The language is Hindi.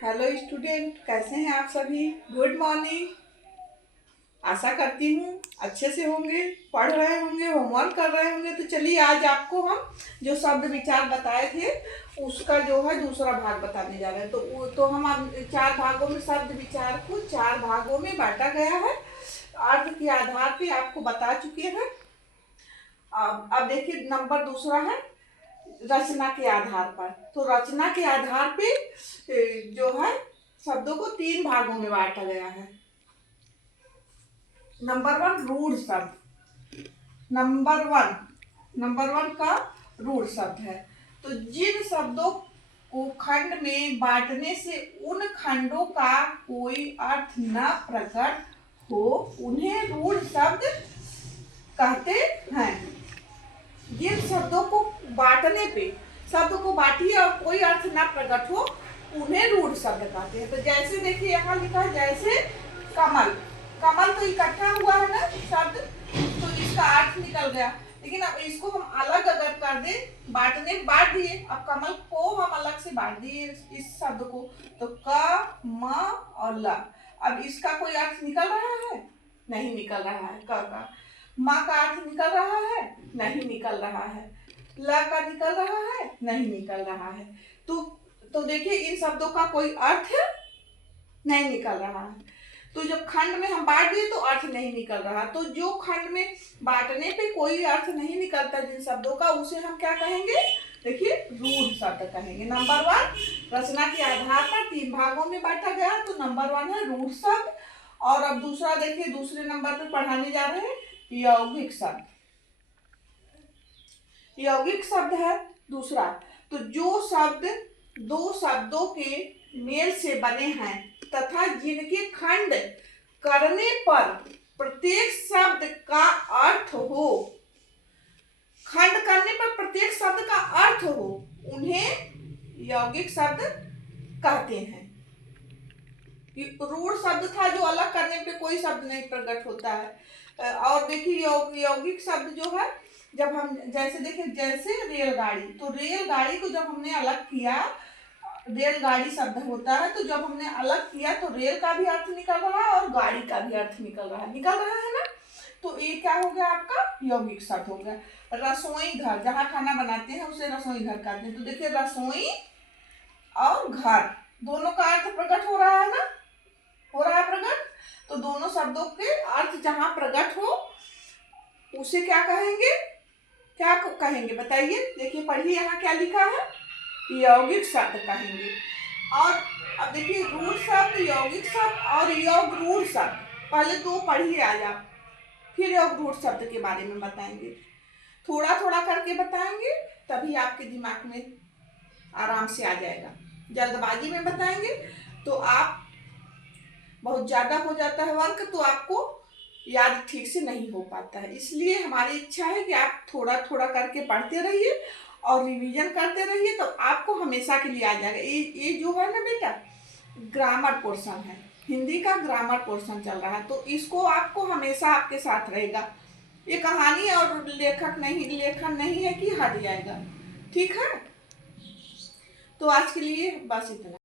हेलो स्टूडेंट, कैसे हैं आप सभी। Good morning. आशा करती हूँ अच्छे से होंगे, पढ़ रहे होंगे, होमवर्क कर रहे होंगे। तो चलिए आज आपको हम जो शब्द विचार बताए थे उसका जो है दूसरा भाग बताने जा रहे हैं। तो हम अब 4 भागों में शब्द विचार को 4 भागों में बांटा गया है। अर्थ के आधार पे आपको बता चुके हैं। अब देखिए नंबर दूसरा है रचना के आधार पर। तो रचना के आधार पे जो है शब्दों को 3 भागों में बांटा गया है। नंबर 1 रूढ़ शब्द। नंबर वन का रूढ़ शब्द है। तो जिन शब्दों को खंड में बांटने से उन खंडों का कोई अर्थ न प्रकट हो उन्हें रूढ़ शब्द कहते हैं। जिन शब्दों को बांटने पे, शब्द को बांटिए और कोई अर्थ ना प्रकट हो उन्हें रूढ़ शब्द कहते हैं। तो जैसे देखिए यहाँ लिखा है, जैसे कमल। कमल तो इकट्ठा हुआ है ना शब्द, तो इसका अर्थ निकल गया। लेकिन अब इसको हम अलग अगर कर दें, बांटने बांट दिए, अब कमल को हम अलग से बांट दिए इस शब्द को, तो क म और ल। अब इसका कोई अर्थ निकल रहा है? नहीं निकल रहा है। क का माँ का अर्थ निकल रहा है? नहीं निकल रहा है। ल का निकल रहा है? नहीं निकल रहा है। तो देखिए इन शब्दों का कोई अर्थ नहीं निकल रहा है। तो जब खंड में हम बांट दिए तो अर्थ नहीं निकल रहा। तो जो खंड में बांटने पे कोई अर्थ नहीं निकलता जिन शब्दों का, उसे हम क्या कहेंगे? देखिए रूढ़ शब्द कहेंगे। नंबर 1 रचना के आधार पर 3 भागों में बांटा गया, तो नंबर 1 है रूढ़ शब्द। और अब दूसरा देखिए, दूसरे नंबर पे पढ़ाने जा रहे हैं यौगिक शब्द। यौगिक शब्द है दूसरा। तो जो शब्द दो शब्दों के मेल से बने हैं तथा जिनके खंड करने पर प्रत्येक शब्द का अर्थ हो, खंड करने पर प्रत्येक शब्द का अर्थ हो, उन्हें यौगिक शब्द कहते हैं। रूढ़ शब्द था जो अलग करने पे कोई शब्द नहीं प्रकट होता है। और देखिए यौगिक शब्द जो है, जब हम जैसे देखिए, जैसे रेलगाड़ी, तो रेलगाड़ी को जब हमने अलग किया, रेलगाड़ी शब्द होता है, तो जब हमने अलग किया तो रेल का भी अर्थ निकल रहा है और गाड़ी का भी अर्थ निकल रहा है ना। तो ये क्या हो गया? आपका यौगिक शब्द हो गया। रसोई घर, जहाँ खाना बनाते हैं उसे रसोई घर कहते हैं। तो देखिए रसोई और घर दोनों का अर्थ प्रकट हो रहा है ना, हो रहा है प्रकट। तो दोनों शब्दों के अर्थ जहां प्रकट हो उसे क्या कहेंगे? क्या कहेंगे बताइए? देखिए पढ़िए यहाँ क्या लिखा है, यौगिक शब्द कहेंगे। और अब देखिए रूढ़ शब्द, यौगिक शब्द और योग रूढ़ शब्द, पहले 2 पढ़िए आज आप, फिर योग रूढ़ शब्द के बारे में बताएंगे। थोड़ा थोड़ा करके बताएंगे, तभी आपके दिमाग में आराम से आ जाएगा। जल्दबाजी में बताएंगे तो आप बहुत ज्यादा हो जाता है वर्क, तो आपको याद ठीक से नहीं हो पाता है। इसलिए हमारी इच्छा है कि आप थोड़ा थोड़ा करके पढ़ते रहिए और रिवीजन करते रहिए, तो आपको हमेशा के लिए आ जाएगा। ये जो है ना बेटा, ग्रामर पोर्शन है, हिंदी का ग्रामर पोर्शन चल रहा है, तो इसको आपको हमेशा आपके साथ रहेगा। ये कहानी और लेखन नहीं है कि हट जाएगा। ठीक है, तो आज के लिए बस इतना।